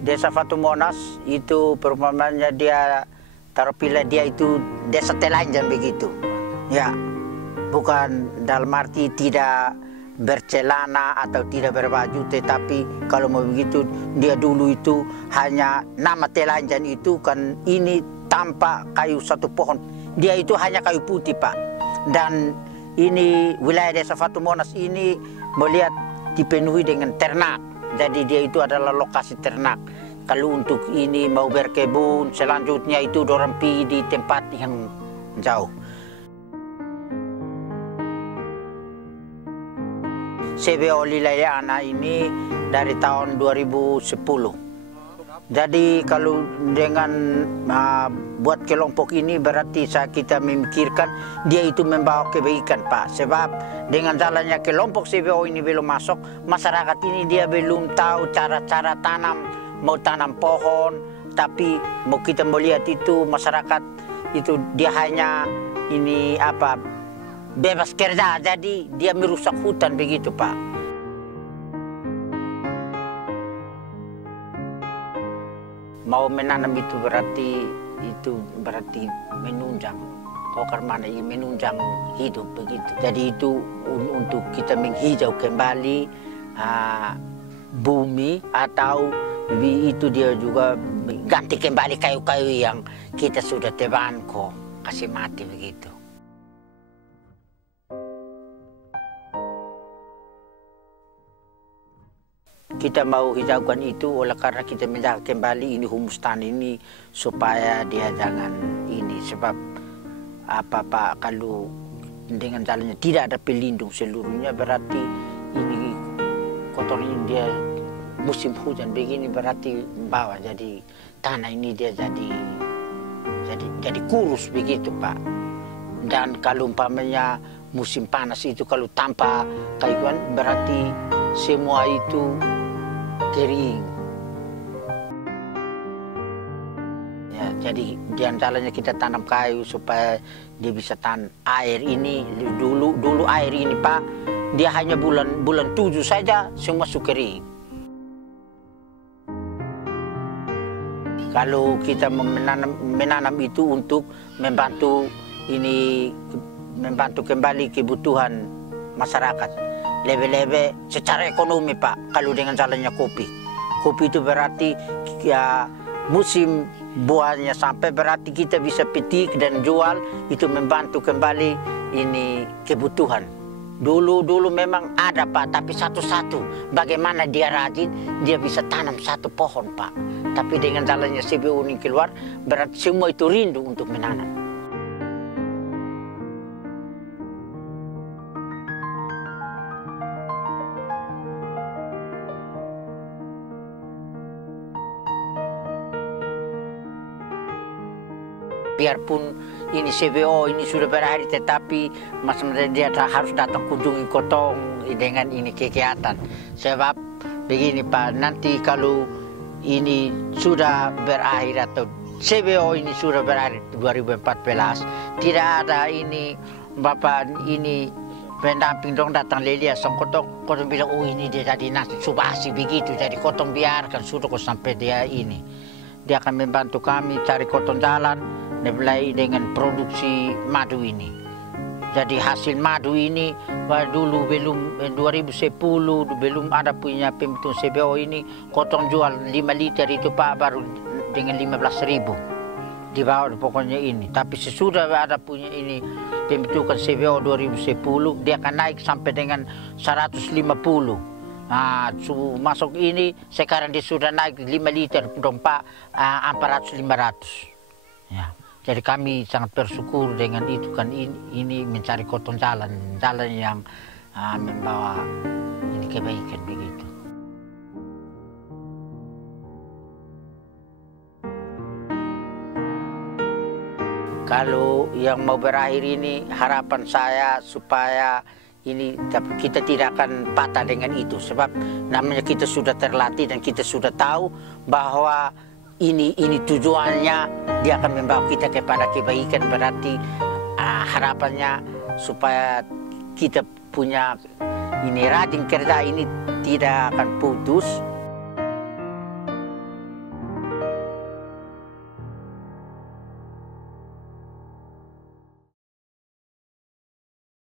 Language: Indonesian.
Desa Fatu Monas itu perumpamannya dia terpilih dia itu desa telanjang begitu. Ya, bukan dalam arti tidak bercelana atau tidak berbaju, tetapi kalau mau begitu dia dulu itu hanya nama telanjang itu kan ini tanpa kayu satu pohon. Dia itu hanya kayu putih, Pak. Dan ini wilayah Desa Fatu Monas ini melihat dipenuhi dengan ternak. Jadi dia itu adalah lokasi ternak. Kalau untuk ini mau berkebun, selanjutnya itu dorang pergi di tempat yang jauh. CBO Lilayana ini dari tahun 2010. Jadi kalau dengan buat kelompok ini berarti kita memikirkan dia itu membawa kebaikan, Pak. Sebab dengan jalannya kelompok CBO ini belum masuk, masyarakat ini dia belum tahu cara-cara tanam, mau tanam pohon. Tapi mau kita melihat itu masyarakat itu dia hanya ini apa bebas kerja, jadi dia merusak hutan begitu, Pak. Mau menanam itu berarti menunjang kokar mana ini menunjang hidup begitu. Jadi itu untuk kita menghijau kembali bumi, atau itu dia juga ganti kembali kayu-kayu yang kita sudah tebang kok kasih mati begitu. Kita mau hijaukan itu oleh karena kita menjaga kembali ini humus tanah ini supaya dia jangan ini, sebab apa Pak, kalau dengan jalannya tidak ada pelindung seluruhnya berarti ini kotor ini dia musim hujan begini berarti bawah, jadi tanah ini dia jadi kurus begitu, Pak. Dan kalau umpamanya musim panas itu kalau tanpa kayuan berarti semua itu kering. Ya, jadi di antaranya kita tanam kayu supaya dia bisa tahan air ini. Dulu air ini, Pak, dia hanya bulan 7 saja semua sudah kering. Kalau kita menanam itu untuk membantu kembali kebutuhan masyarakat. Lebih-lebih secara ekonomi, Pak, kalau dengan jalannya kopi. Kopi itu berarti ya, musim buahnya sampai berarti kita bisa petik dan jual, itu membantu kembali ini kebutuhan. Dulu memang ada, Pak, tapi satu-satu. Bagaimana dia rajin, dia bisa tanam satu pohon, Pak. Tapi dengan jalannya CBO ini keluar, berarti semua itu rindu untuk menanam. Biarpun ini CBO ini sudah berakhir, tetapi dia harus datang kunjungi Kotong dengan ini kegiatan. Sebab begini, Pak, nanti kalau ini sudah berakhir atau CBO ini sudah berakhir 2014, tidak ada ini Bapak ini pendamping dong datang lihat Kotong bilang, oh ini dia jadi nasi subasi begitu, jadi Kotong biarkan sudah kok sampai dia ini. Dia akan membantu kami cari Kotong jalan, mulai dengan produksi madu ini. Jadi hasil madu ini dulu belum 2010 belum ada punya pembentuk CBO ini, Kotong jual 5 liter itu, Pak, baru dengan 15.000 di bawah pokoknya ini. Tapi sesudah ada punya ini pembentukan CBO 2010, dia akan naik sampai dengan 150. Nah, masuk ini sekarang dia sudah naik 5 liter dong, Pak, 400-500. Ya. Jadi kami sangat bersyukur dengan itu kan ini mencari Kotong jalan yang membawa ini kebaikan begitu. Kalau yang mau berakhir ini harapan saya supaya ini kita tidak akan patah dengan itu, sebab namanya kita sudah terlatih dan kita sudah tahu bahwa ini tujuannya dia akan membawa kita kepada kebaikan. Berarti harapannya supaya kita punya ini rajin kerja ini tidak akan putus.